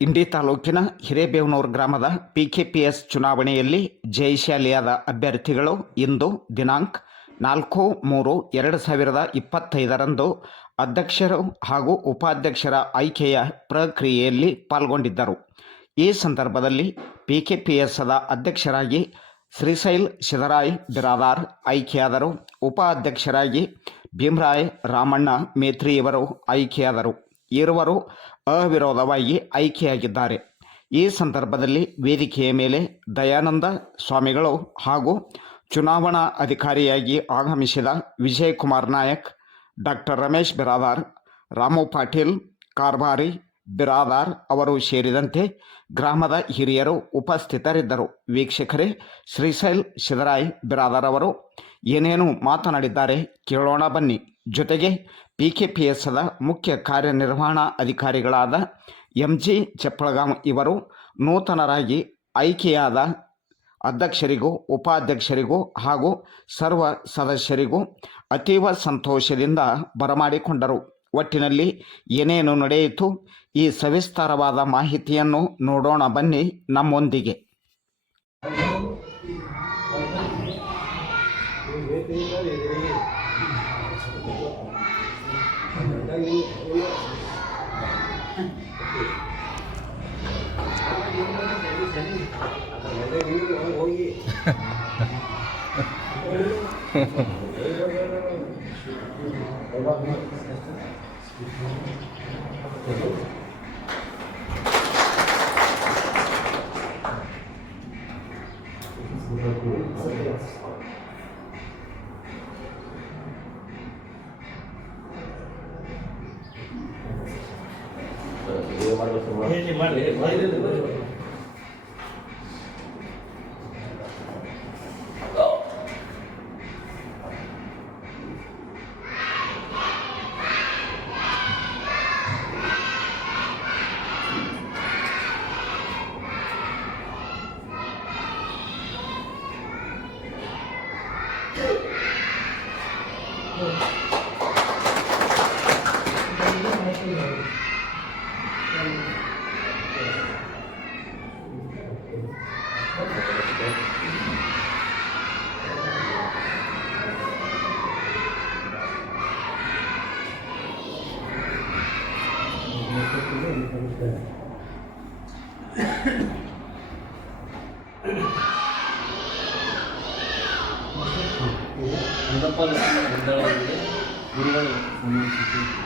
ಇಂಡಿ ತಾಲೂಕಿನ ಹಿರೇಬೇವನೂರು ಗ್ರಾಮದ ಪಿಕೆಪಿಎಸ್ ಚುನಾವಣೆಯಲ್ಲಿ ಜಯಶಾಲಿಯಾದ ಅಭ್ಯರ್ಥಿಗಳು ಇಂದು ದಿನಾಂಕ ನಾಲ್ಕು ಮೂರು ಎರಡು ಸಾವಿರದ ಇಪ್ಪತ್ತೈದರಂದು ಅಧ್ಯಕ್ಷರು ಹಾಗೂ ಉಪಾಧ್ಯಕ್ಷರ ಆಯ್ಕೆಯ ಪ್ರಕ್ರಿಯೆಯಲ್ಲಿ ಪಾಲ್ಗೊಂಡಿದ್ದರು. ಈ ಸಂದರ್ಭದಲ್ಲಿ ಪಿಕೆಪಿಎಸ್ದ ಅಧ್ಯಕ್ಷರಾಗಿ ಶ್ರೀಶೈಲ್ ಶಿವರಾಯ್ ಬಿರಾದಾರ್ ಆಯ್ಕೆಯಾದರು. ಉಪಾಧ್ಯಕ್ಷರಾಗಿ ಭೀಮರಾಯ್ ರಾಮಣ್ಣ ಮೇತ್ರಿಯವರು ಆಯ್ಕೆಯಾದರು. ಇರುವರು ಅವಿರೋಧವಾಗಿ ಆಯ್ಕೆಯಾಗಿದ್ದಾರೆ. ಈ ಸಂದರ್ಭದಲ್ಲಿ ವೇದಿಕೆಯ ಮೇಲೆ ದಯಾನಂದ ಸ್ವಾಮಿಗಳು ಹಾಗೂ ಚುನಾವಣಾ ಅಧಿಕಾರಿಯಾಗಿ ಆಗಮಿಸಿದ ವಿಜಯಕುಮಾರ್ ನಾಯಕ್ ಡಾಕ್ಟರ್ ರಮೇಶ್ ಬಿರಾದಾರ್, ರಾಮು ಪಾಟೀಲ್, ಕಾರ್ಬಾರಿ ಬಿರಾದಾರ್ ಅವರು ಸೇರಿದಂತೆ ಗ್ರಾಮದ ಹಿರಿಯರು ಉಪಸ್ಥಿತರಿದ್ದರು. ವೀಕ್ಷಕರೇ, ಶ್ರೀಶೈಲ್ ಶಿವರಾಯ್ ಬಿರಾದರ್ ಅವರು ಏನೇನು ಮಾತನಾಡಿದ್ದಾರೆ ಕೇಳೋಣ ಬನ್ನಿ. ಜೊತೆಗೆ ಪಿ ಕೆ ಪಿ ಎಸ್ದ ಮುಖ್ಯ ಕಾರ್ಯನಿರ್ವಹಣಾ ಅಧಿಕಾರಿಗಳಾದ ಎಂ ಜಿ ಚಪ್ಪಳಗಾಂ ಇವರು ನೂತನರಾಗಿ ಆಯ್ಕೆಯಾದ ಅಧ್ಯಕ್ಷರಿಗೂ, ಉಪಾಧ್ಯಕ್ಷರಿಗೂ ಹಾಗೂ ಸರ್ವ ಸದಸ್ಯರಿಗೂ ಅತೀವ ಸಂತೋಷದಿಂದ ಬರಮಾಡಿಕೊಂಡರು. ಒಟ್ಟಿನಲ್ಲಿ ಏನೇನು ನಡೆಯಿತು? ಈ ಸವಿಸ್ತಾರವಾದ ಮಾಹಿತಿಯನ್ನು ನೋಡೋಣ ಬನ್ನಿ ನಮ್ಮೊಂದಿಗೆ. ಮಾಡಿ ಮಾಡಿ 안갑바는 된다라는데 우리가 보는 지금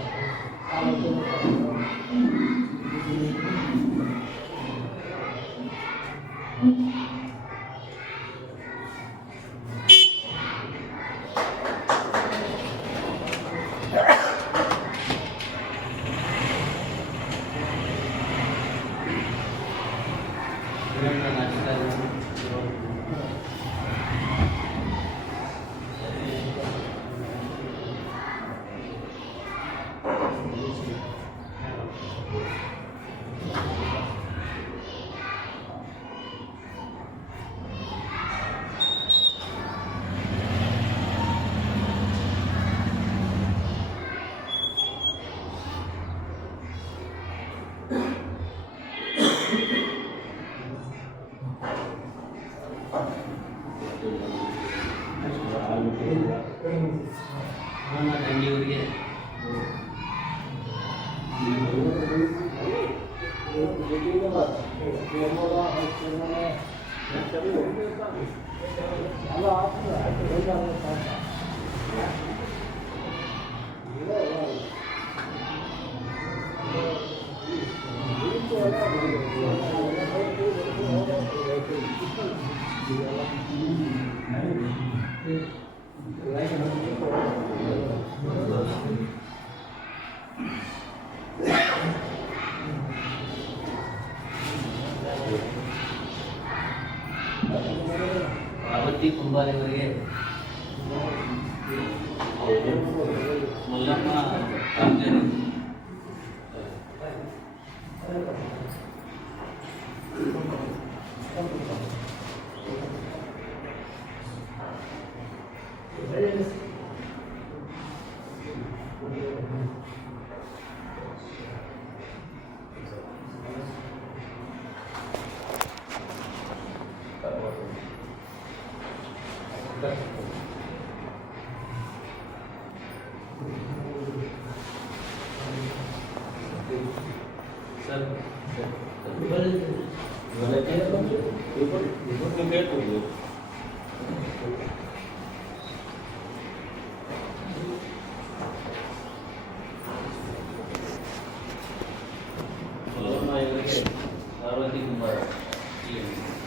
Quality Work.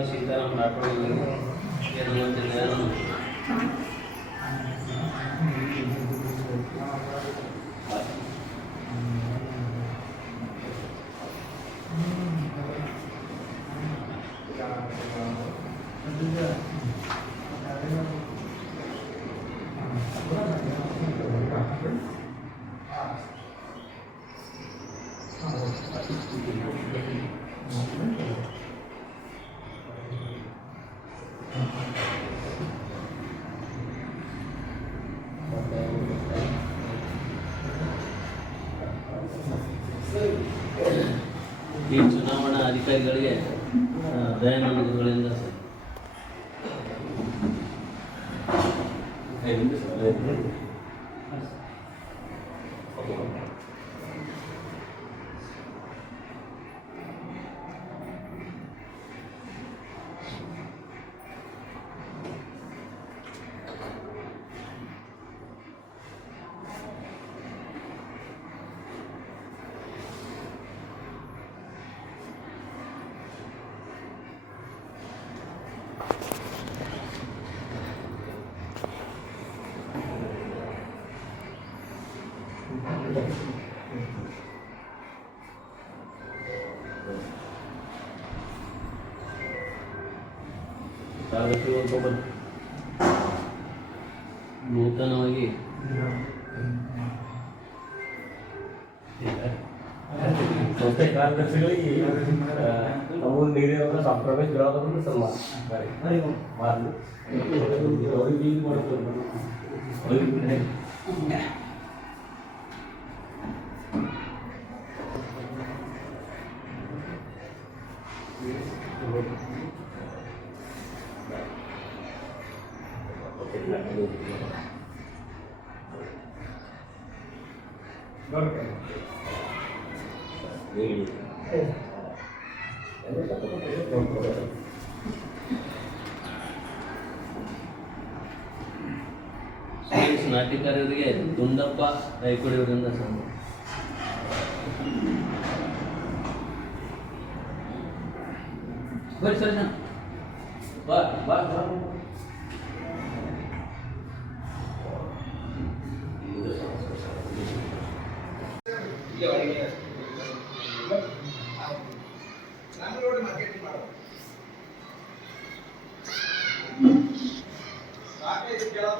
visitar a una prueba de ಚುನಾವಣಾ ಅಧಿಕಾರಿಗಳಿಗೆ ಆ, ಕಾಗಕ್ಕೆ ಒಂದು ಬನ್ನಿ. ನೂತನವಾಗಿ ಸಂಸ್ಥೆ ಕಾರ್ಯದರ್ಶಿಗಳಿಗೆ ನಾವು ನೀಡಿರುವ ಸಂಪ್ರವೇಶ ವಿರೋಧವನ್ನು ಸನ್ಮಾನ ಮಾಡಲು ಅವರಿಗೆ ಇದು ಮಾಡುತ್ತಾರೆ ಅವರಿಗೆ ಸುರೇಶ್ ನಾಟ್ಯಕಾರರಿಗೆ ದುಂಡಪ್ಪ ನಾಯ್ಕೊಡಿ ಅವರಿಂದ ಸನ್ಮಾನ ಬರ್ರಿ ಸರ್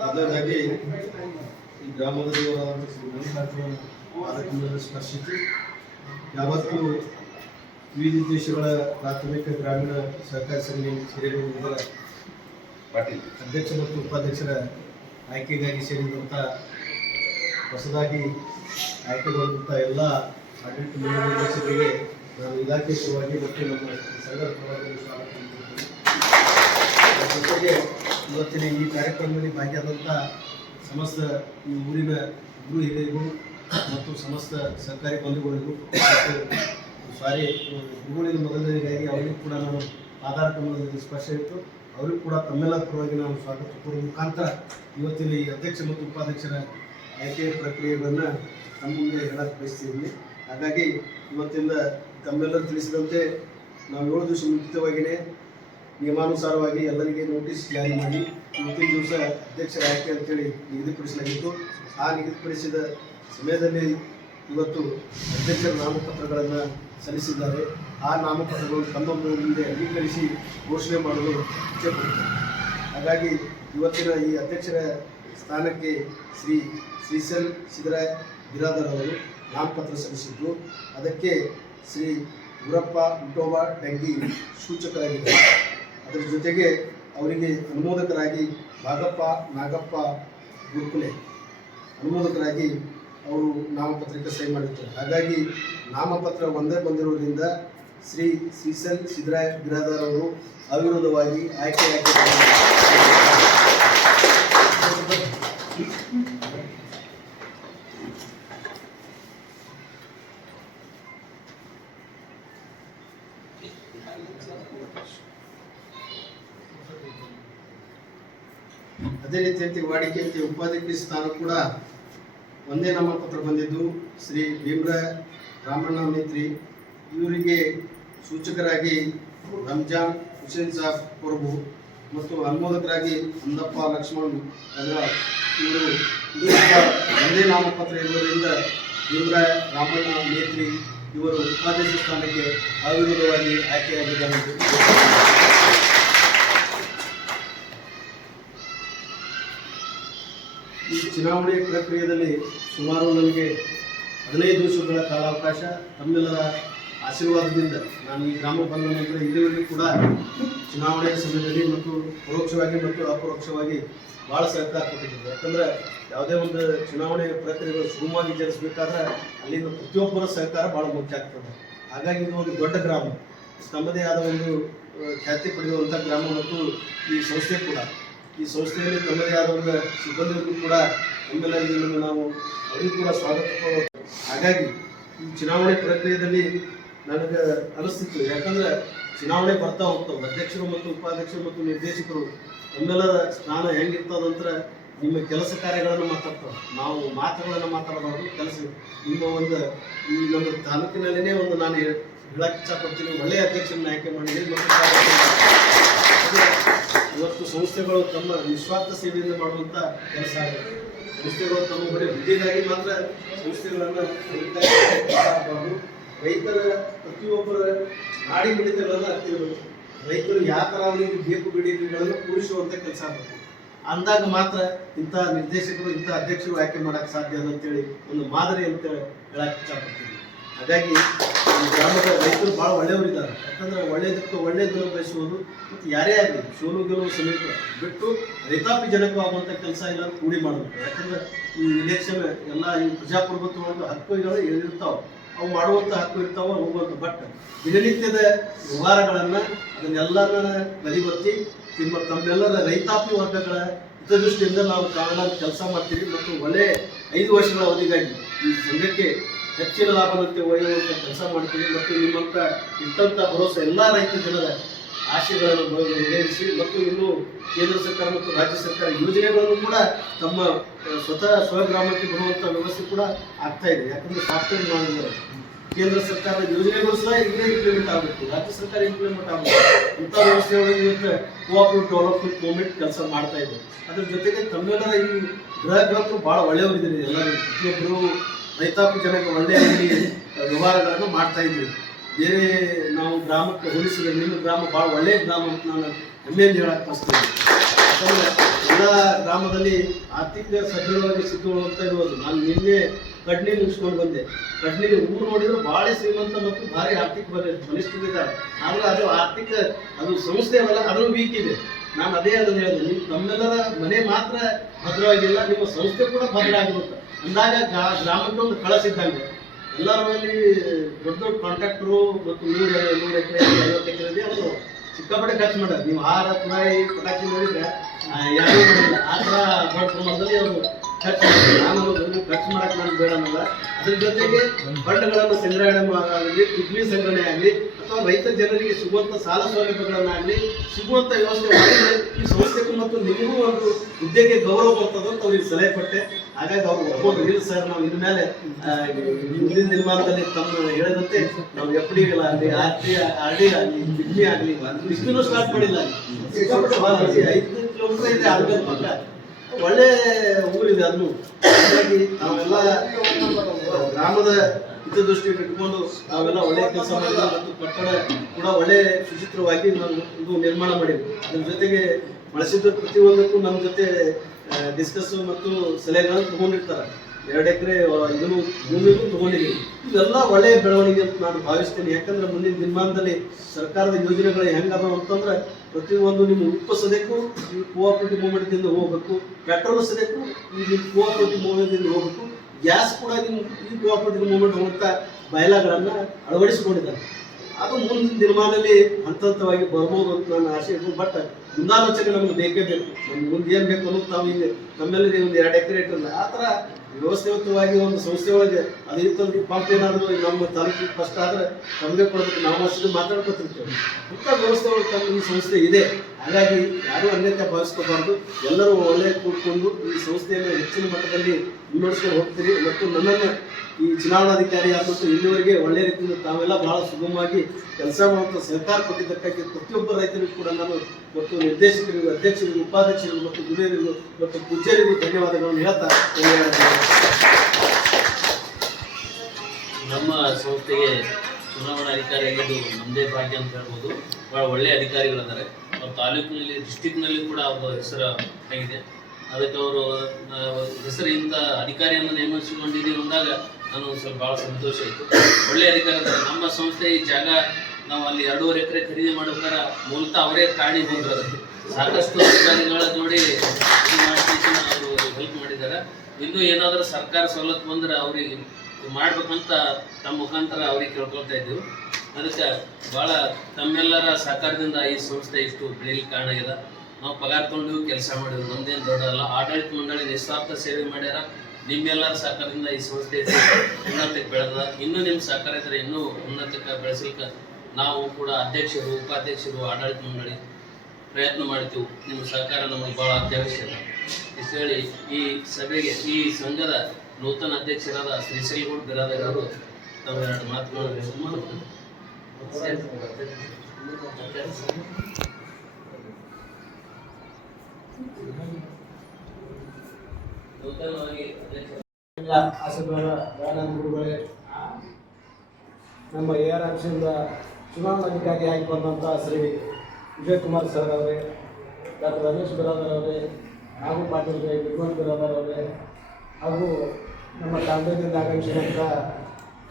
ಮೊದಲನೇದಾಗಿ ಈ ಗ್ರಾಮದ ಕಾರ್ಯಕ್ರಮದಲ್ಲಿ ಸ್ಪರ್ಶಿಸಿ, ಯಾವತ್ತೂ ವಿವಿಧ ದೇಶಗಳ ಪ್ರಾಥಮಿಕ ಗ್ರಾಮೀಣ ಸಹಕಾರಿ ಸಂಘ ಸೇರಿರುವುದರ ಅಧ್ಯಕ್ಷ ಮತ್ತು ಉಪಾಧ್ಯಕ್ಷರ ಆಯ್ಕೆಗಾಗಿ ಸೇರಿದಂಥ ಹೊಸದಾಗಿ ಆಯ್ಕೆಗೊಂಡಂಥ ಎಲ್ಲ ಆಡಳಿತ ಮಂಡಳಿ ಸದಸ್ಯರಿಗೆ ನಾನು ಇಲಾಖೆ ಪರವಾಗಿ ಮತ್ತು ನಮ್ಮ ಸಂಘದ ಸ್ವಾಗತ ಜೊತೆಗೆ ಇವತ್ತಿನ ಈ ಕಾರ್ಯಕ್ರಮದಲ್ಲಿ ಭಾಗಿಯಾದಂಥ ಸಮಸ್ತ ಈ ಊರಿನ ಗುರು ಹಿರಿಯರಿಗೂ ಮತ್ತು ಸಮಸ್ತ ಸರ್ಕಾರಿ ಬಂಧುಗಳಿಗೂ ಸಾರಿ ಗುರುಗಳಿನ ಮೊದಲನೇಗಾಗಿ ಅವರಿಗೂ ಕೂಡ ನಾನು ಆಧಾರ ಕ್ರಮದಲ್ಲಿ ಸ್ಪರ್ಶ ಇತ್ತು ಅವರಿಗೂ ಕೂಡ ತಮ್ಮೆಲ್ಲ ಪರವಾಗಿ ನಾನು ಸ್ವಾಗತ ಕೋರುವ ಮುಖಾಂತರ ಇವತ್ತಿನ ಈ ಅಧ್ಯಕ್ಷ ಮತ್ತು ಉಪಾಧ್ಯಕ್ಷರ ಆಯ್ಕೆ ಪ್ರಕ್ರಿಯೆಗಳನ್ನು ನಮ್ಮ ಮುಂದೆ ಹೇಳಕ್ಕೆ ಬಯಸ್ತಿದ್ದೀನಿ. ಹಾಗಾಗಿ ಇವತ್ತಿಂದ ತಮ್ಮೆಲ್ಲರೂ ತಿಳಿಸಿದಂತೆ ನಾವು ಏಳು ದಿವಸ ಮುಂಚಿತವಾಗಿಯೇ ನಿಯಮಾನುಸಾರವಾಗಿ ಎಲ್ಲರಿಗೆ ನೋಟಿಸ್ ಜಾರಿ ಮಾಡಿ ಇವತ್ತಿನ ದಿವಸ ಅಧ್ಯಕ್ಷರ ಆಯ್ಕೆ ಅಂತೇಳಿ ನಿಗದಿಪಡಿಸಲಾಗಿತ್ತು. ಆ ನಿಗದಿಪಡಿಸಿದ ಸಮಯದಲ್ಲಿ ಇವತ್ತು ಅಧ್ಯಕ್ಷರ ನಾಮಪತ್ರಗಳನ್ನು ಸಲ್ಲಿಸಿದ್ದಾರೆ. ಆ ನಾಮಪತ್ರಗಳು ತಮ್ಮ ಮುಂದೆ ಅಂಗೀಕರಿಸಿ ಘೋಷಣೆ ಮಾಡಲು ಇಚ್ಛೆಪಡುತ್ತಾರೆ ಹಾಗಾಗಿ ಇವತ್ತಿನ ಈ ಅಧ್ಯಕ್ಷರ ಸ್ಥಾನಕ್ಕೆ ಶ್ರೀ ಶ್ರೀಸೆಲ್ ಸಿದ್ದರಾಯ್ ಬಿರಾದರ್ ಅವರು ನಾಮಪತ್ರ ಸಲ್ಲಿಸಿದ್ದು, ಅದಕ್ಕೆ ಶ್ರೀ ಗುರಪ್ಪ ಉಟೋಬಾ ಡಂಗಿ ಸೂಚಕರಾಗಿದ್ದಾರೆ. ಅದರ ಜೊತೆಗೆ ಅವರಿಗೆ ಅನುಮೋದಕರಾಗಿ ಭಾಗಪ್ಪ, ನಾಗಪ್ಪ, ಗುರುಕುಲೆ ಅನುಮೋದಕರಾಗಿ ಅವರು ನಾಮಪತ್ರಕ್ಕೆ ಸಹಿ ಮಾಡಿರ್ತಾರೆ. ಹಾಗಾಗಿ ನಾಮಪತ್ರ ಒಂದೇ ಬಂದಿರುವುದರಿಂದ ಶ್ರೀ ಸೀಸಲ್ ಸಿದ್ದರಾಯ ಬಿರಾದಾರ್ ಅವರು ಅವಿರೋಧವಾಗಿ ಆಯ್ಕೆಯಾಗಿದ್ದಾರೆ. ಅದೇ ವಾಡಿಕೆ ವಾಡಿಕೆಯಂತೆ ಉಪಾಧ್ಯಕ್ಷ ಸ್ಥಾನ ಕೂಡ ಒಂದೇ ನಾಮಪತ್ರ ಬಂದಿದ್ದು. ಶ್ರೀ ಭೀಮ್ರ ರಾಮಣ್ಣ ಮೇತ್ರಿ ಇವರಿಗೆ ಸೂಚಕರಾಗಿ ರಂಜಾನ್ ಹುಸೇನ್ ಸಾಬ್ ಕೊರಬು ಮತ್ತು ಅನುಮೋದಕರಾಗಿ ಅಂದಪ್ಪ ಲಕ್ಷ್ಮಣ್ ಇವರು ಒಂದೇ ನಾಮಪತ್ರ ಇರುವುದರಿಂದ ಭೀಮ್ರ ರಾಮಣ್ಣ ಮೇತ್ರಿ ಇವರು ಉಪಾಧ್ಯಕ್ಷ ಸ್ಥಾನಕ್ಕೆ ಅವಿರೋಧವಾಗಿ ಆಯ್ಕೆಯಾಗಿದ್ದಾರೆ. ಚುನಾವಣೆ ಪ್ರಕ್ರಿಯೆಯಲ್ಲಿ ಸುಮಾರು ನನಗೆ ಹದಿನೈದು ದಿವಸಗಳ ಕಾಲಾವಕಾಶ ತಮ್ಮೆಲ್ಲರ ಆಶೀರ್ವಾದದಿಂದ ನಾನು ಈ ಗ್ರಾಮ ಬಂದ ನಂತರ ಇಲ್ಲಿವರೆಗೂ ಕೂಡ ಚುನಾವಣೆಯ ಸಮಯದಲ್ಲಿ ಮತ್ತು ಪರೋಕ್ಷವಾಗಿ ಮತ್ತು ಅಪರೋಕ್ಷವಾಗಿ ಭಾಳ ಸಹಕಾರ ಕೊಟ್ಟಿದ್ದೆ ಯಾಕಂದರೆ ಯಾವುದೇ ಒಂದು ಚುನಾವಣೆ ಪ್ರಕ್ರಿಯೆಗಳು ಸುಗಮವಾಗಿ ಜರುಗಿಸಬೇಕಾದ್ರೆ ಅಲ್ಲಿನ ಪ್ರತಿಯೊಬ್ಬರ ಸಹಕಾರ ಭಾಳ ಮುಖ್ಯ ಆಗ್ತದೆ. ಹಾಗಾಗಿ ಇದು ಒಂದು ದೊಡ್ಡ ಗ್ರಾಮ. ತಮ್ಮದೇ ಆದ ಒಂದು ಖ್ಯಾತಿ ಪಡೆಯುವಂಥ ಗ್ರಾಮ ಮತ್ತು ಈ ಸಂಸ್ಥೆ ಕೂಡ. ಈ ಸಂಸ್ಥೆಯಲ್ಲಿ ತಮ್ಮದೇ ಆದ ಒಂದು ಸಿಬ್ಬಂದಿಗೂ ಕೂಡ ನಮ್ಮೆಲ್ಲರಿಗೂ ನಾವು ಅವರಿಗೂ ಕೂಡ ಸ್ವಾಗತ ಹಾಗಾಗಿ ಈ ಚುನಾವಣೆ ಪ್ರಕ್ರಿಯೆಯಲ್ಲಿ ನನಗೆ ಅನಿಸ್ತಿತ್ತು. ಯಾಕಂದ್ರೆ ಚುನಾವಣೆ ಬರ್ತಾ ಹೋಗ್ತಾವೆ ಅಧ್ಯಕ್ಷರು ಮತ್ತು ಉಪಾಧ್ಯಕ್ಷರು ಮತ್ತು ನಿರ್ದೇಶಕರು ನಮ್ಮೆಲ್ಲರ ಸ್ಥಾನ ನಂತರ ನಿಮ್ಮ ಕೆಲಸ ಕಾರ್ಯಗಳನ್ನು ಮಾತಾಡ್ತಾರೆ. ನಾವು ಮಾತುಗಳನ್ನು ಮಾತಾಡಬಾರ್ದು ಕೆಲಸ ನಿಮ್ಮ ಒಂದು ಈ ನಮ್ಮ ತಾಲೂಕಿನಲ್ಲಿನೇ ಒಂದು ನಾನು ಹೇಳಕ್ಕೆ ಇಷ್ಟಪಡ್ತೀನಿ ಒಳ್ಳೆಯ ಅಧ್ಯಕ್ಷರನ್ನ ಆಯ್ಕೆ ಮಾಡಿ. ಇವತ್ತು ಸಂಸ್ಥೆಗಳು ತಮ್ಮ ನಿಸ್ವಾರ್ಥ ಸೇವೆಯಿಂದ ಮಾಡುವಂಥ ಕೆಲಸ ಆಗಿದೆ. ಸಂಸ್ಥೆಗಳು ತಮ್ಮ ಬರೀ ಹುದ್ದೆಗಾಗಿ ಮಾತ್ರ ಸಂಸ್ಥೆಗಳನ್ನು ಮಾಡಬಾರ್ದು ರೈತರ ಪ್ರತಿಯೊಬ್ಬರ ನಾಡಿ ಮಿಡಿತಗಳನ್ನು ಹತ್ತಿರಬೇಕು ರೈತರು ಯಾವ ಥರ ಅವರಿಗೆ ಬೇಕು ಬೇಡಿಕೆಗಳನ್ನು ಪೂರೈಸುವಂಥ ಕೆಲಸ ಆಗಬೇಕು ಅಂದಾಗ ಮಾತ್ರ ಇಂಥ ನಿರ್ದೇಶಕರು ಇಂಥ ಅಧ್ಯಕ್ಷರು ಆಯ್ಕೆ ಮಾಡಕ್ಕೆ ಸಾಧ್ಯ ಅದಂತೇಳಿ ಒಂದು ಮಾದರಿ ಅಂತ ಹೇಳಕ್ಕೆ ಇಷ್ಟಪಡ್ತೀನಿ. ಹಾಗಾಗಿ ಈ ಗ್ರಾಮದ ರೈತರು ಭಾಳ ಒಳ್ಳೆಯವರಿದ್ದಾರೆ. ಯಾಕಂದ್ರೆ ಒಳ್ಳೇದಕ್ಕೆ ಒಳ್ಳೆಯದನ್ನು ಬಯಸುವುದು ಮತ್ತು ಯಾರೇ ಆಗಲಿ, ಸೋಲು ಗೆಲುವು ಸಮೇತ ಬಿಟ್ಟು ರೈತಾಪಿ ಜನಕವಾಗುವಂಥ ಕೆಲಸ ಇಲ್ಲ ಕೂಡಿ ಮಾಡಬೇಕು. ಯಾಕಂದ್ರೆ ಈ ಇಲೆಕ್ಷನ್ ಎಲ್ಲ ಈ ಪ್ರಜಾಪ್ರಭುತ್ವ ಹಕ್ಕುಗಳು ಇರ್ತಾವೆ ಅವು ಮಾಡುವಂಥ ಹಕ್ಕು ಇರ್ತಾವೆ ಹೋಗುವಂಥ ಬಟ್ ದಿನನಿತ್ಯದ ವ್ಯವಹಾರಗಳನ್ನು ಅದನ್ನೆಲ್ಲನ ಬದಿಗೊತ್ತಿ ನಿಮ್ಮ ತಮ್ಮೆಲ್ಲರ ರೈತಾಪಿ ವರ್ಗಗಳ ಹಿತದೃಷ್ಟಿಯಿಂದ ನಾವು ಕಾರಣ ಕೆಲಸ ಮಾಡ್ತೀವಿ. ಮತ್ತು ಒಳ್ಳೆ ಐದು ವರ್ಷಗಳ ಅವಧಿಗಾಗಿ ಈ ಸಂಘಕ್ಕೆ ಹೆಚ್ಚಿನ ಲಾಭದಂತೆ ಒಯ್ಯುವಂಥ ಕೆಲಸ ಮಾಡ್ತೀವಿ ಮತ್ತು ನಿಮ್ಮಂಥ ಇಟ್ಟಂಥ ಭರವಸೆ ಎಲ್ಲ ರೈತ ಜನರ ಆಶಯಗಳನ್ನು ಬ- ಈಡೇರಿಸಿ ಮತ್ತು ಇನ್ನು ಕೇಂದ್ರ ಸರ್ಕಾರ ಮತ್ತು ರಾಜ್ಯ ಸರ್ಕಾರ ಯೋಜನೆಗಳನ್ನು ಕೂಡ ತಮ್ಮ ಸ್ವತಃ ಸ್ವಗ್ರಾಮಕ್ಕೆ ಬರುವಂಥ ವ್ಯವಸ್ಥೆ ಕೂಡ ಆಗ್ತಾ ಇದೆ. ಯಾಕಂದ್ರೆ ಸಾಫ್ಟ್ವೇರ್ ಮಾಡಿದ್ದಾರೆ ಕೇಂದ್ರ ಸರ್ಕಾರದ ಯೋಜನೆಗಳು ಸಹ ಇಲ್ಲೇ ಇಂಪ್ಲಿಮೆಂಟ್ ಆಗಬೇಕು ರಾಜ್ಯ ಸರ್ಕಾರ ಇಂಪ್ಲಿಮೆಂಟ್ ಆಗಬೇಕು ಇಂಥ ವ್ಯವಸ್ಥೆಗಳಿಗೆ ಇವತ್ತು ಕೋಆಪರೇಟಿವ್ ಡೆವಲಪ್ಮೆಂಟ್ ಮೂವ್ಮೆಂಟ್ ಕೆಲಸ ಮಾಡ್ತಾ ಇದೆ. ಅದ್ರ ಜೊತೆಗೆ ತಮ್ಮೆಲ್ಲರ ಈ ಗೃಹ ಭಾಳ ಒಳ್ಳೆಯವರಿದ್ದೀರಿ. ಎಲ್ಲರೂ ಪ್ರತಿಯೊಬ್ಬರು ರೈತಾಪಿ ಜನಕ್ಕೆ ಒಳ್ಳೆಯ ವ್ಯವಹಾರಗಳನ್ನು ಮಾಡ್ತಾ ಇದ್ವಿ ಬೇರೆ ನಾವು ಗ್ರಾಮಕ್ಕೆ ಹೋಲಿಸಿದ್ರೆ ನಿಮ್ಮ ಗ್ರಾಮ ಭಾಳ ಒಳ್ಳೆಯ ಗ್ರಾಮ ಅಂತ ನಾನು ಹೆಮ್ಮೆಯಿಂದ ಹೇಳಕ್ಕೆ ಬಯಸ್ತೀನಿ. ಯಾಕಂದ್ರೆ ಎಲ್ಲ ಗ್ರಾಮದಲ್ಲಿ ಆರ್ಥಿಕ ಸದೃಢವಾಗಿ ಸಿದ್ಧಗೊಳ್ಳುವಂತ ಇರೋದು ನಾನು ನಿನ್ನೆ ಕಡ್ನಿ ಮುಗಿಸ್ಕೊಂಡು ಬಂದೆ. ಕಡ್ನಿ ಊರು ನೋಡಿದ್ರೆ ಭಾಳ ಶ್ರೀಮಂತ ಮತ್ತು ಭಾರಿ ಆರ್ಥಿಕ ಬಲ- ಬಲಿಷ್ಠರಿದ್ದಾರೆ ಆದ್ರೆ ಅದು ಆರ್ಥಿಕ, ಅದು ಸಂಸ್ಥೆ ಅಲ್ಲ ಅದು ವೀಕ್ ಇದೆ ನಾನು ಅದೇ ಅದನ್ನು ಹೇಳಿದೆ. ನಿಮ್ಮ ತಮ್ಮೆಲ್ಲರ ಮನೆ ಮಾತ್ರ ಭದ್ರವಾಗಿಲ್ಲ, ನಿಮ್ಮ ಸಂಸ್ಥೆ ಕೂಡ ಭದ್ರ ಆಗಬೇಕು ಅಂದಾಗ ಗ್ರಾ- ಗ್ರಾಮಕ್ಕೆ ಒಂದು ಕಳಸಿದ್ದಂಗೆ ಎಲ್ಲರೂ ಅಲ್ಲಿ ದೊಡ್ಡ ದೊಡ್ಡ ಕಾಂಟ್ರಾಕ್ಟ್ರು ಮತ್ತು ನೂರು ನೂರು ಎಕರೆ ಐವತ್ತು ಎಕರೆ ಅವರು ಸಿಕ್ಕಾಪಟ್ಟೆ ಖರ್ಚು ಮಾಡೋದು ನೀವು ಆಹಾರ ತುರಾಯಿ ಪಟಾಕಿ ನೋಡಿದ್ರೆ ಯಾರೂ ಆ ಥರ ದೊಡ್ಡ ಪ್ರಮಾಣದಲ್ಲಿ ಅವರು ನಾನು ಖರ್ಚು ಮಾಡಕ್ಕೆ ನಾನು ಬೇಡ ಅನ್ನಲ್ಲ ಅದ್ರ ಜೊತೆಗೆ ಫಂಡ್ಗಳನ್ನು ಸಂಗ್ರಹಣೆ ಆಗಲಿ ಕಿಡ್ನಿ ಸಂಗ್ರಹಣೆ ಆಗಲಿ ಅಥವಾ ರೈತ ಜನರಿಗೆ ಸಿಗುವಂಥ ಸಾಲ ಸೌಲಭ್ಯಗಳನ್ನಾಗಲಿ ಸಿಗುವಂಥ ವ್ಯವಸ್ಥೆ ಈ ಸಂಸ್ಥೆಗೂ ಮತ್ತು ನಿಮಗೂ ಒಂದು ಹುದ್ದೆಗೆ ಗೌರವ ಬರ್ತದೆ ಅಂತ ಅವ್ರಿಗೆ ಸಲಹೆ ಕೊಟ್ಟೆ ಹಾಗಾಗಿ ಅವ್ರು ಒಪ್ಕೊಂಡು ಇಲ್ಲ ಸರ್ ನಾವು ಇದ್ರ ಮೇಲೆ ಮುಂದಿನ ನಿರ್ಮಾಣದಲ್ಲಿ ತಮ್ಮ ಹೇಳಿದಂತೆ ನಾವು ಎಫ್ ಡಿ ಆಗಲಿ ಆರ್ ಟಿ ಆರ್ ಡಿ ಆಗಲಿ ಕಿಡ್ನಿ ಆಗಲಿ ಇಷ್ಟನ್ನು ಸ್ಟಾರ್ಟ್ ಮಾಡಿಲ್ಲ ಐದು ಕಿಲೋಮೀಟರ್ ಇದೆ ಆಲ್ಮೇಲೆ ಪಕ್ಕ ಒಳ್ಳೆ ಊರಿದೆ ಅದು ಹಾಗಾಗಿ ನಾವೆಲ್ಲ ಗ್ರಾಮದ ಹಿತದೃಷ್ಟಿ ಇಟ್ಕೊಂಡು ನಾವೆಲ್ಲ ಒಳ್ಳೆ ಕೆಲಸ ಮಾಡಿದ್ವಿ ಮತ್ತು ಕಟ್ಟಡ ಕೂಡ ಒಳ್ಳೆ ಸುಚಿತ್ರವಾಗಿ ನಾವು ಇದು ನಿರ್ಮಾಣ ಮಾಡಿದ್ವಿ. ಅದ್ರ ಜೊತೆಗೆ ಬಳಸಿದ ಪ್ರತಿಯೊಂದಕ್ಕೂ ನಮ್ಮ ಜೊತೆ ಡಿಸ್ಕಸ್ ಮತ್ತು ಸಲಹೆಗಳನ್ನು ತಗೊಂಡಿರ್ತಾರೆ. ಎರಡು ಎಕರೆ ಇದನ್ನು ಭೂಮಿಗೂ ತಗೊಂಡಿದ್ದೀವಿ. ಇವೆಲ್ಲ ಒಳ್ಳೆಯ ಬೆಳವಣಿಗೆ ಅಂತ ನಾನು ಭಾವಿಸ್ತೀನಿ. ಯಾಕಂದ್ರೆ ಮುಂದಿನ ದಿನಮಾನದಲ್ಲಿ ಸರ್ಕಾರದ ಯೋಜನೆಗಳು ಹೆಂಗದ ಅಂತಂದ್ರೆ ಪ್ರತಿಯೊಂದು ನಿಮ್ಮ ಉಪ್ಪು ಸದೇಕು ನೀವು ಕೋಆಪರೇಟಿವ್ ಮೂವ್ಮೆಂಟ್ದಿಂದ ಹೋಗ್ಬೇಕು ಪೆಟ್ರೋಲ್ ಸದ್ಯಕ್ಕೂ ಈ ಕೋಆಪರೇಟಿವ್ ಮೂವ್ಮೆಂಟ್ದಿಂದ ಹೋಗ್ಬೇಕು. ಗ್ಯಾಸ್ ಕೂಡ ನಿಮ್ಮ ಈ ಕೋಆಪರೇಟಿವ್ ಮೂವ್ಮೆಂಟ್ ಹೋಗುತ್ತ ಬಯಲಾಗಳನ್ನು ಅಳವಡಿಸಿಕೊಂಡಿದ್ದಾರೆ. ಅದು ಮುಂದಿನ ದಿನಮಾನದಲ್ಲಿ ಹಂತ ಹಂತವಾಗಿ ಬರ್ಬೋದು ಅಂತ ನನ್ನ ಆಸೆ ಇದೆ ಬಟ್ ಮುಂದಾಲೋಚನೆ ನಮ್ಗೆ ಬೇಕೇ ಬೇಕು. ನಮ್ಗೆ ಮುಂದೆ ಏನು ಬೇಕು ಅನ್ನೋದು ನಾವು ಈಗ ನಮ್ಮಲ್ಲಿ ಒಂದು ಎರಡು ಎಕರೆ ಇಟ್ಟಿರಲ್ಲ ಆ ಥರ ವ್ಯವಸ್ಥಿತವಾಗಿ ಒಂದು ಸಂಸ್ಥೆ ಒಳಗೆ ಅದು ಇತ್ತಂದ್ರೆ ಪಂಪ್ ಏನಾದರೂ ನಮ್ಮ ತಾಲೂಕಿಗೆ ಫಸ್ಟ್ ಆದ್ರೆ ತಮಗೆ ಕೊಡಬೇಕು ನಾವು ಅಷ್ಟು ಮಾತಾಡ್ಕೊತಿರ್ತೇವೆ. ಇಂಥ ವ್ಯವಸ್ಥೆ ಒಳಗೆ ತಮ್ಮ ಈ ಸಂಸ್ಥೆ ಇದೆ. ಹಾಗಾಗಿ ಯಾರೂ ಅನ್ಯತೆ ಭಾವಿಸ್ಕೋಬಾರ್ದು ಎಲ್ಲರೂ ಒಳ್ಳೆ ಕೂತ್ಕೊಂಡು ಈ ಸಂಸ್ಥೆಯನ್ನು ಹೆಚ್ಚಿನ ಮಟ್ಟದಲ್ಲಿ ಮುನ್ನಡೆಸ್ಕೊಂಡು ಹೋಗ್ತೀರಿ ಮತ್ತು ನನ್ನನ್ನು ಈ ಚುನಾವಣಾಧಿಕಾರಿ ಆಗ್ಬಿಟ್ಟು ಇಲ್ಲಿವರೆಗೆ ಒಳ್ಳೆ ರೀತಿಯಿಂದ ತಾವೆಲ್ಲ ಬಹಳ ಸುಗಮವಾಗಿ ಕೆಲಸ ಮಾಡುವಂಥ ಸಹಕಾರ ಕೊಟ್ಟಿದ್ದಕ್ಕಾಗಿ ಪ್ರತಿಯೊಬ್ಬ ರೈತರಿಗೂ ಕೂಡ ನಾನು ಮತ್ತು ನಿರ್ದೇಶಕರಿಗೂ, ಅಧ್ಯಕ್ಷರಿಗೂ, ಉಪಾಧ್ಯಕ್ಷರಿಗೂ ಮತ್ತು ಗುರಿಯರಿಗೂ ಮತ್ತು ಪೂಜ್ಯರಿಗೂ ಧನ್ಯವಾದಗಳನ್ನು ಹೇಳ್ತಾ ನಮ್ಮ ಸಂಸ್ಥೆಗೆ ಚುನಾವಣಾ ಅಧಿಕಾರಿ ಆಗಿದ್ದು ನಮ್ಮದೇ ಭಾಗ್ಯ ಅಂತ ಹೇಳ್ಬೋದು. ಭಾಳ ಒಳ್ಳೆಯ ಅಧಿಕಾರಿಗಳಿದ್ದಾರೆ ಅವ್ರ ತಾಲೂಕಿನಲ್ಲಿ ಡಿಸ್ಟಿಕ್ನಲ್ಲಿ ಕೂಡ ಅವ್ರ ಹೆಸರು ಆಗಿದೆ. ಅದಕ್ಕೆ ಅವರು ಹೆಸರು ಇಂಥ ಅಧಿಕಾರಿಯನ್ನು ನೇಮಿಸಿಕೊಂಡಿದ್ದೀವಿ ಅಂದಾಗ ನಾನು ಸ್ವಲ್ಪ ಭಾಳ ಸಂತೋಷ ಆಯಿತು. ಒಳ್ಳೆ ಅಧಿಕಾರ ನಮ್ಮ ಸಂಸ್ಥೆ ಈ ಜಾಗ ನಾವು ಅಲ್ಲಿ ಎರಡೂವರೆ ಎಕರೆ ಖರೀದಿ ಮಾಡ್ಬೇಕಾರೆ ಮೂಲತಃ ಅವರೇ ಕಾಣಿ ಹೋದ್ರು ಅದಕ್ಕೆ. ಸಾಕಷ್ಟು ಅಧಿಕಾರಿಗಳ ಮಾಡ್ಲಿಕ್ಕೆ ಅವರು ಹೆಲ್ಪ್ ಮಾಡಿದ್ದಾರೆ. ಇನ್ನೂ ಏನಾದರೂ ಸರ್ಕಾರ ಸವಲತ್ತು ಬಂದ್ರೆ ಅವ್ರಿಗೆ ಮಾಡಬೇಕಂತ ತಮ್ಮ ಮುಖಾಂತರ ಅವ್ರಿಗೆ ಕೇಳ್ಕೊಳ್ತಾ ಇದ್ದೀವಿ. ಅದಕ್ಕೆ ಭಾಳ ತಮ್ಮೆಲ್ಲರ ಸಹಕಾರದಿಂದ ಈ ಸಂಸ್ಥೆ ಇಷ್ಟು ಬೆಳೀಲಿಕ್ಕೆ ಕಾರಣ ನಾವು ಪಗಾರ ತೊಗೊಂಡು ಕೆಲಸ ಮಾಡಿದ್ವಿ. ನಮ್ದೇನು ದೊಡ್ಡದಲ್ಲ. ಆಡಳಿತ ಮಂಡಳಿ ನಿಸ್ವಾರ್ಥ ಸೇವೆ ಮಾಡ್ಯಾರ. ನಿಮ್ಮೆಲ್ಲರ ಸಹಕಾರದಿಂದ ಈ ಸಂಸ್ಥೆ ಉನ್ನತಕ್ಕೆ ಬೆಳೆದ, ಇನ್ನೂ ನಿಮ್ಮ ಸಹಕಾರ ಇದ್ರೆ ಇನ್ನೂ ಉನ್ನತಕ್ಕೆ ಬೆಳೆಸಲಿಕ್ಕೆ ನಾವು ಕೂಡ ಅಧ್ಯಕ್ಷರು, ಉಪಾಧ್ಯಕ್ಷರು, ಆಡಳಿತ ಮಂಡಳಿ ಪ್ರಯತ್ನ ಮಾಡ್ತೀವಿ. ನಿಮ್ಮ ಸಹಕಾರ ನಮಗೆ ಭಾಳ ಅತ್ಯವಶ್ಯಕ. ಇಷ್ಟು ಹೇಳಿ ಈ ಸಭೆಗೆ, ಈ ಸಂಘದ ನೂತನ ಅಧ್ಯಕ್ಷರಾದ ಶ್ರೀಶೈಲಗೌಡ ಬಿರಾದರ್ ಅವರು ತಮ್ಮ ಎರಡು ಮಾತುಗಳನ್ನು ದಯಾನಂದ ಗುರುಗಳೇ, ನಮ್ಮ ಎ ಆರ್ ಆಫೀಸಿಂದ ಚುನಾವಣೆಗಾಗಿ ಆಗಿ ಬಂದಂಥ ಶ್ರೀ ವಿಜಯ್ ಕುಮಾರ್ ಸರ್ ಅವರೇ, ಡಾಕ್ಟರ್ ರಮೇಶ್ ಬಿರಾದರ್ ಅವರೇ, ಹಾಗೂ ಪಾಟೀಲ್ ವಿದ್ವಾನ್ ಬಿರಾದರ್ ಅವರೇ, ಹಾಗೂ ನಮ್ಮ ತಾಂಡೇದಿಂದ ಆಗಮಿಸಿದಂಥ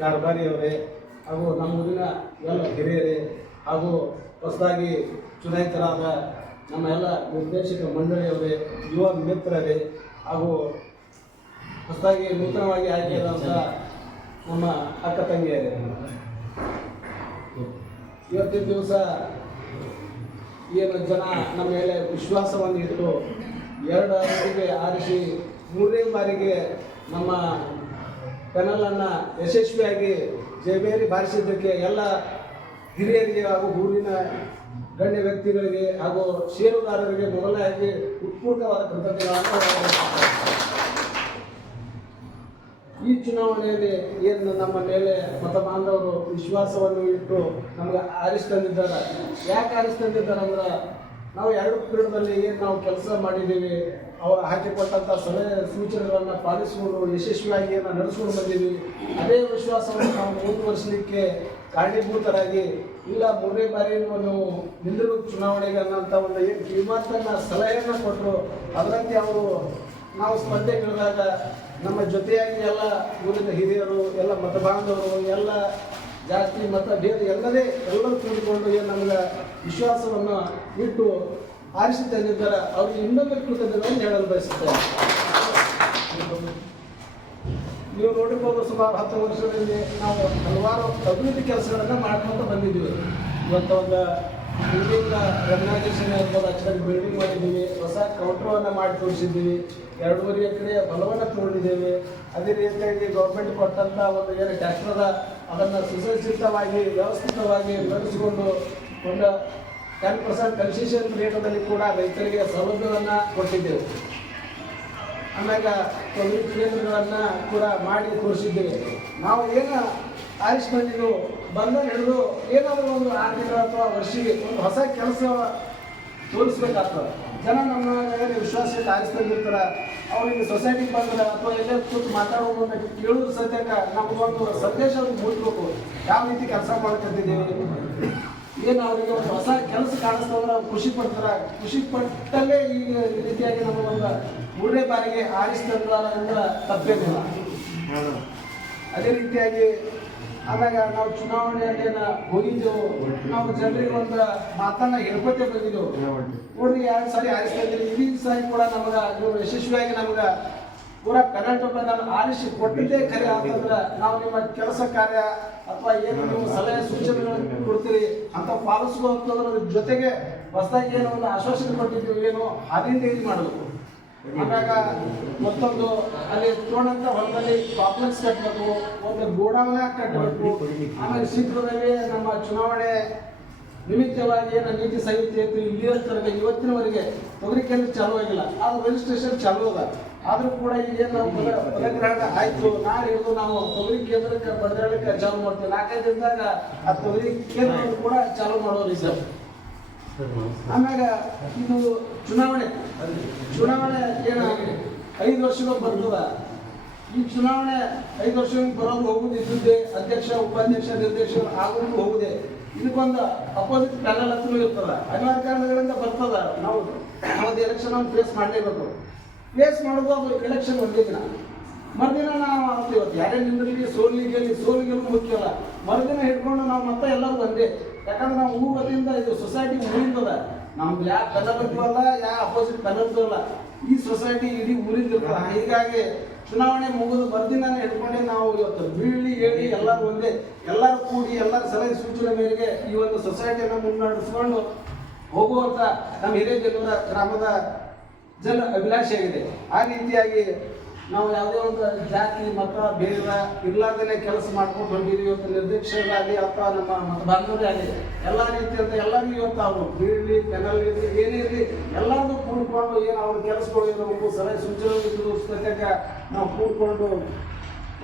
ಕಾರ್ಬಾರಿ ಅವರೇ, ಹಾಗೂ ನಮ್ಮ ಊರಿನ ಎಲ್ಲ ಹಿರಿಯರೇ, ಹಾಗೂ ಹೊಸದಾಗಿ ಚುನಾಯಿತರಾದ ನಮ್ಮ ಎಲ್ಲ ನಿರ್ದೇಶಕ ಮಂಡಳಿಯವರೇ, ಯುವ ಮಿತ್ರರೇ ಹಾಗೂ ಹೊಸದಾಗಿ ನೂತನವಾಗಿ ಆಯ್ಕೆಯಾದಂಥ ನಮ್ಮ ಅಕ್ಕ ತಂಗಿಯರೇ. ಇವತ್ತಿನ ದಿವಸ ಏನು ಜನ ನಮ್ಮ ಮೇಲೆ ವಿಶ್ವಾಸವನ್ನು ಇಟ್ಟು ಎರಡು ಅವಧಿಗೆ ಆರಿಸಿ ಮೂರನೇ ಬಾರಿಗೆ ನಮ್ಮ ಪೆನಲನ್ನು ಯಶಸ್ವಿಯಾಗಿ ಜಯಬೇರಿ ಬಾರಿಸಿದ್ದಕ್ಕೆ ಎಲ್ಲ ಹಿರಿಯರಿಗೆ ಹಾಗೂ ಊರಿನ ಗಣ್ಯ ವ್ಯಕ್ತಿಗಳಿಗೆ ಹಾಗೂ ಷೇರುದಾರರಿಗೆ ಮೊದಲಾಗಿ ಉತ್ಪೂರ್ಣವಾದ ಕೃತಜ್ಞತೆಗಳನ್ನು ಈ ಚುನಾವಣೆಯಲ್ಲಿ ಏನು ನಮ್ಮ ಮೇಲೆ ಮತ ಬಾಂಧವರು ವಿಶ್ವಾಸವನ್ನು ಇಟ್ಟು ನಮ್ಗೆ ಆರಿಸ್ತಂದಿದ್ದಾರೆ ಯಾಕೆ ಆರಿಸ್ತಂದಿದ್ದಾರೆ ಅಂದ್ರೆ ನಾವು ಎರಡು ಕ್ರೀಡದಲ್ಲಿ ಏನು ನಾವು ಕೆಲಸ ಮಾಡಿದ್ದೀವಿ ಅವರು ಹಾಕಿಕೊಟ್ಟಂಥ ಸಲಹೆ ಸೂಚನೆಗಳನ್ನು ಪಾಲಿಸಿಕೊಂಡು ಯಶಸ್ವಿಯಾಗಿ ಏನ ನಡೆಸ್ಕೊಂಡು ಬಂದಿದ್ದೀವಿ, ಅದೇ ವಿಶ್ವಾಸವನ್ನು ನಾವು ಮುಂದುವರಿಸಲಿಕ್ಕೆ ಕಾರಣೀಭೂತರಾಗಿ ಇಲ್ಲ, ಮೂರನೇ ಬಾರಿ ನೀವು ನಿಂದಿರು ಚುನಾವಣೆಗೆ ಅನ್ನೋಂಥ ಒಂದು ಏನು ಕಿವಿಮಾತನ್ನ ಸಲಹೆಯನ್ನು ಕೊಟ್ಟರು ಅದರಂತೆ ಅವರು ನಾವು ಸ್ಪರ್ಧೆಗಿಳಿದಾಗ ನಮ್ಮ ಜೊತೆಯಾಗಿ ಎಲ್ಲ ಊರಿನ ಹಿರಿಯರು, ಎಲ್ಲ ಮತ ಬಾಂಧವರು, ಎಲ್ಲ ಜಾಸ್ತಿ ಮತ ಭೇದ ಎಲ್ಲದೇ ಎಲ್ಲರೂ ತಿಳಿದುಕೊಂಡು ಏನು ನಮ್ಗೆ ವಿಶ್ವಾಸವನ್ನು ಇಟ್ಟು ಆರಿಸಿ ತಂದಿದ್ದಾರೆ ಅವ್ರಿಗೆ ಇನ್ನೊಂದು ಕೃತಜ್ಞತೆಗಳನ್ನು ಹೇಳಲು ಬಯಸುತ್ತೇನೆ. ನೀವು ನೋಡಿರ್ಬೋದು ಸುಮಾರು ಹತ್ತು ವರ್ಷದಲ್ಲಿ ನಾವು ಹಲವಾರು ಅಭಿವೃದ್ಧಿ ಕೆಲಸಗಳನ್ನು ಮಾಡ್ಕೊಂತ ಬಂದಿದ್ದೀವಿ ಇವತ್ತು ಒಂದು ಬಿಲ್ಡಿಂಗ್ ರೆಗ್ಯುಲೈಸೇಷನ್ ಇರ್ಬೋದು ಅಷ್ಟರಲ್ಲಿ ಬಿಲ್ಡಿಂಗ್ ಮಾಡಿದ್ದೀವಿ. ಹೊಸ ಕೌಂಟ್ರವನ್ನು ಮಾಡಿ ತೋರಿಸಿದ್ದೀವಿ. ಎರಡೂವರೆ ಎಕರೆ ಹೊಲವನ್ನು ತಗೊಂಡಿದ್ದೇವೆ ಅದೇ ರೀತಿಯಾಗಿ ಗೌರ್ಮೆಂಟ್ ಕೊಟ್ಟಂಥ ಒಂದು ಏನು ಟ್ಯಾಕ್ಟರ್ ಅದ ಅದನ್ನು ಸುಸಜ್ಜಿತವಾಗಿ, ವ್ಯವಸ್ಥಿತವಾಗಿ ನಡೆಸಿಕೊಂಡು ಒಂದು ಟೆನ್ ಪರ್ಸೆಂಟ್ ಕನ್ಸೆಷನ್ ರೇಟದಲ್ಲಿ ಕೂಡ ರೈತರಿಗೆ ಸೌಲಭ್ಯವನ್ನು ಕೊಟ್ಟಿದ್ದೇವೆ. ಆಮ್ಯಾಗ ತೊಗರಿ ಕೇಂದ್ರಗಳನ್ನು ಕೂಡ ಮಾಡಿ ತೋರಿಸಿದ್ದೇವೆ ನಾವು ಏನು ಆರಿಸ್ ಬಂದಿದ್ದು ಬಂದ ಹಿಡಿದು ಏನಾದರೂ ಒಂದು ಆರು ತಿಂಗಳು ಅಥವಾ ವರ್ಷಿಗೆ ಒಂದು ಹೊಸ ಕೆಲಸ ತೋರಿಸ್ಬೇಕಾಗ್ತದೆ. ಜನ ನಮ್ಮ ವಿಶ್ವಾಸ ಇಟ್ಟು ಆರಿಸಿ ಅವ್ರಿಗೆ ಸೊಸೈಟಿಗೆ ಬಂದ್ರೆ ಅಥವಾ ಎಲ್ಲೇ ಕೂತು ಮಾತಾಡೋ ಕೇಳೋದು ಸದ್ಯಕ್ಕೆ ನಮಗೊಂದು ಸಂದೇಶ ಮುಟ್ಬೇಕು ಯಾವ ರೀತಿ ಕೆಲಸ ಮಾಡ್ಕೊತಿದ್ದೇವೆ? ಏನು ಅವರಿಗೆ ಒಂದು ಹೊಸ ಕೆಲಸ ಕಾಣಿಸ್ತಂದ್ರೆ ಖುಷಿ ಪಡ್ತಾರೆ. ಖುಷಿ ಪಟ್ಟಲ್ಲೇ ಈ ರೀತಿಯಾಗಿ ನಮಗೊಂದು ಮೂರನೇ ಬಾರಿಗೆ ಆರಿಸ್ತಂದ್ರೆ ಅಂದ್ರೆ ತಪ್ಪೇನಿಲ್ಲ. ಅದೇ ರೀತಿಯಾಗಿ ಆಮ್ಯಾಗ ನಾವು ಚುನಾವಣೆಯಲ್ಲಿ ಹೋಗಿದ್ದೆವು. ನಾವು ಜನರಿಗೆ ಒಂದು ಮಾತನ್ನ ಹೇಳ್ಕೊತೇ ಬಂದಿದ್ದೆವು. ನೋಡ್ರಿ ಎರಡು ಸಾರಿ ಆರಿಸ್ತಿದ್ರಿ ಈ ಸಾರಿ ಕೂಡ ನಮಗ ನೀವು ಯಶಸ್ವಿಯಾಗಿ ನಮಗ ಪೂರಾ ಕರ್ನಾಟಕ ಆರಿಸಿ ಕೊಟ್ಟಿದ್ದೇ ಖರೆ ಅಂತಂದ್ರೆ ನಾವು ನಿಮ್ಮ ಕೆಲಸ ಕಾರ್ಯ ಅಥವಾ ಏನು ನೀವು ಸಲಹೆ ಸೂಚನೆಗಳನ್ನು ಕೊಡ್ತೀರಿ ಅಂತ ಪಾಲಿಸುವಂತದ್ರ ಜೊತೆಗೆ ಹೊಸದಾಗಿ ಏನೋ ಒಂದು ಆಶ್ವಾಸನೆ ಕೊಟ್ಟಿದ್ದೀವಿ ಏನು ಅದರಿಂದ ಇದು ಮಾಡಬೇಕು. ಆಮ್ಯಾಗ ಮತ್ತೊಂದು ಅಲ್ಲಿ ತೋಣಂತ ಹೊಲದಲ್ಲಿ ಕಾಂಪ್ಲೆಕ್ಸ್ ಕಟ್ಟಬೇಕು ಒಂದು ಗೋಡಾವನ ಕಟ್ಟಬೇಕು ಆಮೇಲೆ ಶೀಘ್ರದಲ್ಲಿ ನಮ್ಮ ಚುನಾವಣೆ ನಿಮಿತ್ತವಾಗಿ ಏನೋ ನೀತಿ ಸಂಹಿತೆ ಇತ್ತು ಇಲ್ಲಿಯವರೆಗೆ ಇವತ್ತಿನವರೆಗೆ ತೊಗರಿ ಕೇಂದ್ರ ಚಾಲೂ ಆಗಿಲ್ಲ. ಅದು ರಿಜಿಸ್ಟ್ರೇಷನ್ ಚಾಲೂ ಅದ. ಆದ್ರೂ ಕೂಡ ಈಗ ಏನು ನಾವು ಪದ, ಪದಗ್ರಹಣ ಆಯ್ತು ನಾಳೆ ಹಿಡಿದು ನಾವು ತೊಗರಿ ಕೇಂದ್ರಕ್ಕೆ ಬದಲಾವಣೆ ಚಾಲೂ ಮಾಡ್ತೀವಿ. ನಾಲ್ಕೈದು ದಿನದಾಗ ಆ ತೊಗರಿ ಕೇಂದ್ರ ಕೂಡ ಚಾಲೂ ಮಾಡೋದು ಇದ್ದಾರೆ. ಆಮ್ಯಾಗ ಇದು ಚುನಾವಣೆ. ಚುನಾವಣೆ ಏನಾಗಿದೆ ಐದು ವರ್ಷಗಳು ಬರ್ತದ ಈ ಚುನಾವಣೆ ಐದು ವರ್ಷಕ್ಕೆ ಬರೋದು ಹೋಗುದು ಅಧ್ಯಕ್ಷ, ಉಪಾಧ್ಯಕ್ಷ, ನಿರ್ದೇಶಕರು ಆಗೋದು ಹೋಗುದೆ. ಇದಕ್ಕೊಂದು ಅಪೋಸಿಟ್ ಪ್ಯಾನಲ್ ಹತ್ರ ಇರ್ತದ. ಅನಿವಾರ್ಯ ಕಾರಣಗಳಿಂದ ಬರ್ತದ. ನಾವು ಒಂದು ಎಲೆಕ್ಷನ್ ಫೇಸ್ ಮಾಡಲೇಬೇಕು. ಫೇಸ್ ಮಾಡೋದು ಅದು ಎಲೆಕ್ಷನ್ ಒಂದೇ ದಿನ. ಮರುದಿನ ನಾವು ಇವತ್ತು ಯಾರೇ ನಿಂದ್ರಿಗೆ ಸೋಲಿ ಗೆಲ್ಲಿ ಸೋಲಿ ಗೆಲ್ಲುದು ಮುಖ್ಯ ಅಲ್ಲ. ಮರುದಿನ ಹಿಡ್ಕೊಂಡು ನಾವು ಮತ್ತೆ ಎಲ್ಲರೂ ಬಂದೆ. ಯಾಕಂದ್ರೆ ನಾವು ಊರಿಂದ ಇದು ಸೊಸೈಟಿ ಊರಿಂದದ ನಮ್ದು ಯಾವ ಕನ್ನಡದ್ದು ಅಲ್ಲ ಯಾವ ಅಪೋಸಿಟ್ ಅಲ್ಲ. ಈ ಸೊಸೈಟಿ ಇಡೀ ಊರಿಂದ ಇರ್ತದ. ಹೀಗಾಗಿ ಚುನಾವಣೆ ಮುಗಿದು ಮರುದಿನ ಹಿಡ್ಕೊಂಡೆ ನಾವು ಇವತ್ತು ಬೀಳಿ ಹೇಳಿ ಎಲ್ಲರೂ ಒಂದೇ. ಎಲ್ಲರೂ ಕೂಡಿ, ಎಲ್ಲರ ಸಲಹೆ ಸೂಚನೆ ಮೇರೆಗೆ ಈ ಒಂದು ಸೊಸೈಟಿಯನ್ನು ಮುನ್ನಡೆಸ್ಕೊಂಡು ಹೋಗುವಂತ ನಮ್ಮ ಹಿರೇಜನೂರ ಗ್ರಾಮದ ಜನ ಅಭಿಲಾಷೆಯಾಗಿದೆ. ಆ ರೀತಿಯಾಗಿ ನಾವು ಯಾವುದೇ ಒಂದು ಜಾತಿ, ಮತ, ಭೇದ ಇರ್ಲಾರ್ದೇ ಕೆಲಸ ಮಾಡ್ಕೊಂಡು ಬಂದಿದ್ದೀವಿ. ಇವತ್ತು ನಿರ್ದೇಶಕರಾಗಲಿ ಅಥವಾ ನಮ್ಮ ಮತ ಬಾಂಧವರೇ ಆಗಲಿ ಎಲ್ಲ ರೀತಿಯಿಂದ ಎಲ್ಲರಿಗೂ ಇವತ್ತು ಅವರು ಬೀಳಲಿ ಕೆನಲ್ ಇರಲಿ, ಏನೇ ಇರಲಿ ಎಲ್ಲರಿಗೂ ಕೂಡ್ಕೊಂಡು ಏನು ಅವ್ರ ಕೆಲಸಗಳು ಇರಬೇಕು ಸಲಹೆ ಸೂಚನೆಗಳು ಸತ್ಯಕ್ಕ ನಾವು ಕೂಡ್ಕೊಂಡು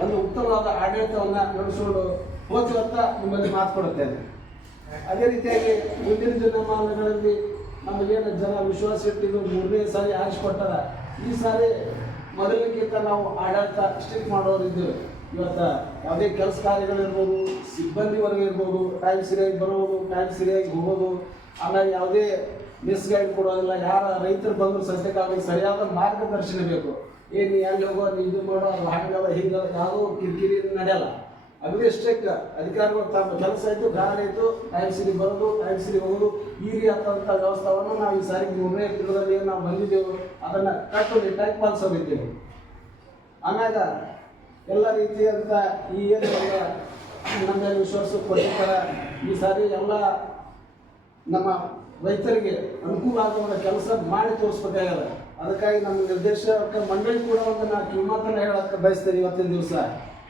ಒಂದು ಉತ್ತಮವಾದ ಆಡಳಿತವನ್ನು ನಡೆಸಿಕೊಂಡು ಹೋಗ್ತೀವಿ ಅಂತ ನಿಮ್ಮಲ್ಲಿ ಮಾತು ಕೊಡುತ್ತೇನೆ. ಅದೇ ರೀತಿಯಾಗಿ ಮುಂದಿನ ದಿನಮಾನಗಳಲ್ಲಿ ನಮಗೇನು ಜನ ವಿಶ್ವಾಸ ಇಟ್ಟಿದ್ದು ಮೂರನೇ ಸಾರಿ ಆರಿಸಿಕೊಟ್ಟಾರ. ಈ ಸಾರಿ ಮೊದಲಿಗಿಂತ ನಾವು ಆಡಳಿತ ಸ್ಟ್ರಿಕ್ಟ್ ಮಾಡೋರು ಇವತ್ತು ಯಾವುದೇ ಕೆಲಸ ಕಾರ್ಯಗಳಿರ್ಬೋದು ಸಿಬ್ಬಂದಿ ವರ್ಗ ಇರ್ಬೋದು ಟೈಮ್ ಸರಿಯಾಗಿ ಬರೋದು ಟೈಮ್ ಸರಿಯಾಗಿ ಹೋಗೋದು, ಆಮೇಲೆ ಯಾವುದೇ ಮಿಸ್ಗೈಡ್ ಕೊಡೋದಿಲ್ಲ, ಯಾರ ರೈತರು ಬಂದರು ಸದ್ಯಕ್ಕೆ ಅವ್ರಿಗೆ ಸರಿಯಾದ ಮಾರ್ಗದರ್ಶನ ಬೇಕು. ಏನು ಎಲ್ಲಿ ಹೋಗೋ ಇದು ಮಾಡೋ, ಅದು ಹಾಗಲ್ಲ, ಹೀಗಲ್ಲ, ಯಾವುದೋ ಕಿರಿಕಿರಿ ನಡೆಯಲ್ಲ. ಅಗದಿ ಸ್ಟ್ರಿಕ್ಟ್ ಅಧಿಕಾರಿಗಳು ತಮ್ಮ ಕೆಲಸ ಆಯಿತು, ಗಾಡಿ ಆಯಿತು ಟೈಮ್ ಸಿರಿ ಬರೋದು ಟೈಮ್ ಸಿರಿ ಹೋಗೋದು, ಈ ರೀತಿಯಾದಂಥ ವ್ಯವಸ್ಥೆಯನ್ನು ನಾವು ಈ ಸಾರಿಗೆ ಮೂರನೇ ತಿಂಗಳಲ್ಲಿ ಏನು ನಾವು ಬಂದಿದ್ದೆವು. ಅದನ್ನು ಕಟ್ಟು ಟೈಪ್ ಪಾಲಿಸೋದಿದ್ದೇವೆ ಆಮ್ಯಾಗ ಎಲ್ಲ ರೀತಿಯಾದಂಥ ಈ ಏನು ನಮ್ಮ ಮೇಲೆ ವಿಶ್ವಾಸ ಕೊಟ್ಟಿರ್ತಾರ. ಈ ಸಾರಿ ಎಲ್ಲ ನಮ್ಮ ರೈತರಿಗೆ ಅನುಕೂಲ ಆಗುವ ಕೆಲಸ ಮಾಡಿ ತೋರಿಸ್ಬೇಕಾಗಲ್ಲ ಅದಕ್ಕಾಗಿ ನಮ್ಮ ನಿರ್ದೇಶಕ ಮಂಡಳಿ ಕೂಡ ಒಂದು ನಾವು ಕಿಮ್ಮತ್ತನ್ನ ಹೇಳಕ್ಕೆ ಬಯಸ್ತೇನೆ ಇವತ್ತಿನ ದಿವಸ.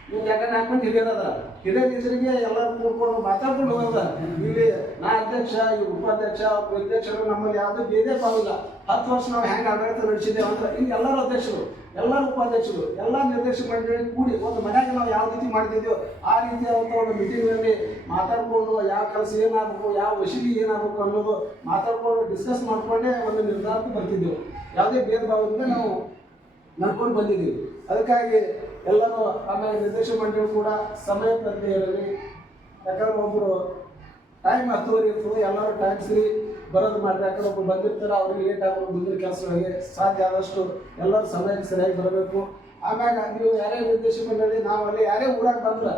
ಇವ್ರು ಯಾಕಂದ್ರೆ ನಾಲ್ಕು ಮಂದಿ ಹಿರಿಯರದ ಹಿರಿಯರ ಎಲ್ಲರೂ ಕೂಡ್ಕೊಂಡು ಮಾತಾಡ್ಕೊಂಡು ಹೋಗೋದ. ಇಲ್ಲಿ ನಾ ಅಧ್ಯಕ್ಷ, ಈ ಉಪಾಧ್ಯಕ್ಷ ಅಧ್ಯಕ್ಷರು ನಮ್ಮಲ್ಲಿ ಯಾವುದೂ ಭೇದ ಪಾವಿಲ್ಲ ಹತ್ತು ವರ್ಷ ನಾವು ಹೆಂಗೆ ಆಡಳಿತ ನಡೆಸಿದ್ದೇವೆ ಅಂತ ಇಲ್ಲಿ ಎಲ್ಲರೂ ಅಧ್ಯಕ್ಷರು, ಎಲ್ಲರೂ ಉಪಾಧ್ಯಕ್ಷರು, ಎಲ್ಲ ನಿರ್ದೇಶಕ ಮಂಡಳಿ ಕೂಡಿ ಒಂದು ಮನ್ಯಾಗ ನಾವು ಯಾವ ರೀತಿ ಮಾಡ್ತಿದ್ದೀವೋ ಆ ರೀತಿಯಾದಂಥ ಒಂದು ಮೀಟಿಂಗ್ನಲ್ಲಿ ಮಾತಾಡಿಕೊಂಡು ಯಾವ ಕೆಲಸ ಏನಾಗಬೇಕು, ಯಾವ ವಶೀಲಿ ಏನಾಗಬೇಕು ಅನ್ನೋದು ಮಾತಾಡ್ಕೊಂಡು ಡಿಸ್ಕಸ್ ಮಾಡ್ಕೊಂಡೇ ಒಂದು ನಿರ್ಧಾರಕ್ಕೆ ಬರ್ತಿದ್ದೆವು ಯಾವುದೇ ಭೇದ ಭಾವದಿಂದ ನಾವು ನಡ್ಕೊಂಡು ಬಂದಿದ್ದೀವಿ. ಅದಕ್ಕಾಗಿ ಎಲ್ಲರೂ ಆಮೇಲೆ ನಿರ್ದೇಶಕ ಮಂಡಳಿ ಕೂಡ ಸಮಯ ಪ್ರಜ್ಞೆ ಇರಲಿ ಯಾಕಂದ್ರೆ ಒಬ್ಬರು ಟೈಮ್ ಹತ್ತುವರೆ ಇರ್ತದೆ, ಎಲ್ಲರೂ ಟೈಮ್ ಸರಿ ಬರೋದು ಮಾಡಿದೆ ಯಾಕಂದ್ರೆ ಒಬ್ರು ಬಂದಿರ್ತಾರೆ, ಅವ್ರಿಗೆ ಲೇಟ್ ಆಗೋದು ಮುಂದಿನ ಕೆಲಸಗಳಿಗೆ ಸಾಧ್ಯ ಆದಷ್ಟು ಎಲ್ಲರೂ ಸಮಯಕ್ಕೆ ಸರಿಯಾಗಿ ಬರಬೇಕು. ಆಮ್ಯಾಗ ನೀವು ಯಾರೇ ನಿರ್ದೇಶ ಮಂಡಳಿ, ನಾವು ಅಲ್ಲಿ ಯಾರೇ ಊರಾಗ ಬಂದ್ರೆ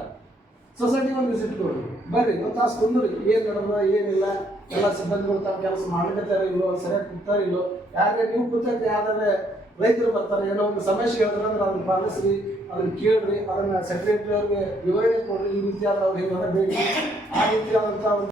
ಸೊಸೈಟಿ ಒಂದು ವಿಸಿಟ್ ಕೊಡ್ರಿ. ಬರ್ರಿ, ಒಂದು ತಾಸು ಕುಂದ್ರಿ. ಏನು ನಡೆದ, ಏನಿಲ್ಲ, ಎಲ್ಲ ಸಿಬ್ಬಂದಿಗಳು ತಮ್ಮ ಕೆಲಸ ಮಾಡ್ಲಿಕತ್ತಾರ ಇಲ್ಲೋ ಸರಿಯಾಗಿ ಕೂತಾರ ಇಲ್ಲೋ ಯಾರಿಗೆ ನೀವು ಕೂತಕ್ಕೆ ಯಾರಾದ್ರೆ ರೈತರು ಬರ್ತಾರೆ, ಏನೋ ಒಂದು ಸಮಸ್ಯೆ ಹೇಳಿದ್ರೆ ಅಂದ್ರೆ ಅದನ್ನ ಪಾಲಿಸ್ರಿ. ಅದನ್ನ ಕೇಳ್ರಿ ಅದನ್ನ ಸೆಕ್ರೆಟರಿ ಅವ್ರಿಗೆ ವಿವರಣೆ ಕೊಡ್ರಿ ಈ ರೀತಿಯಾದ ಅವ್ರಿಗೆ ಬರಬೇಕು ಆ ರೀತಿಯಾದಂಥ ಒಂದು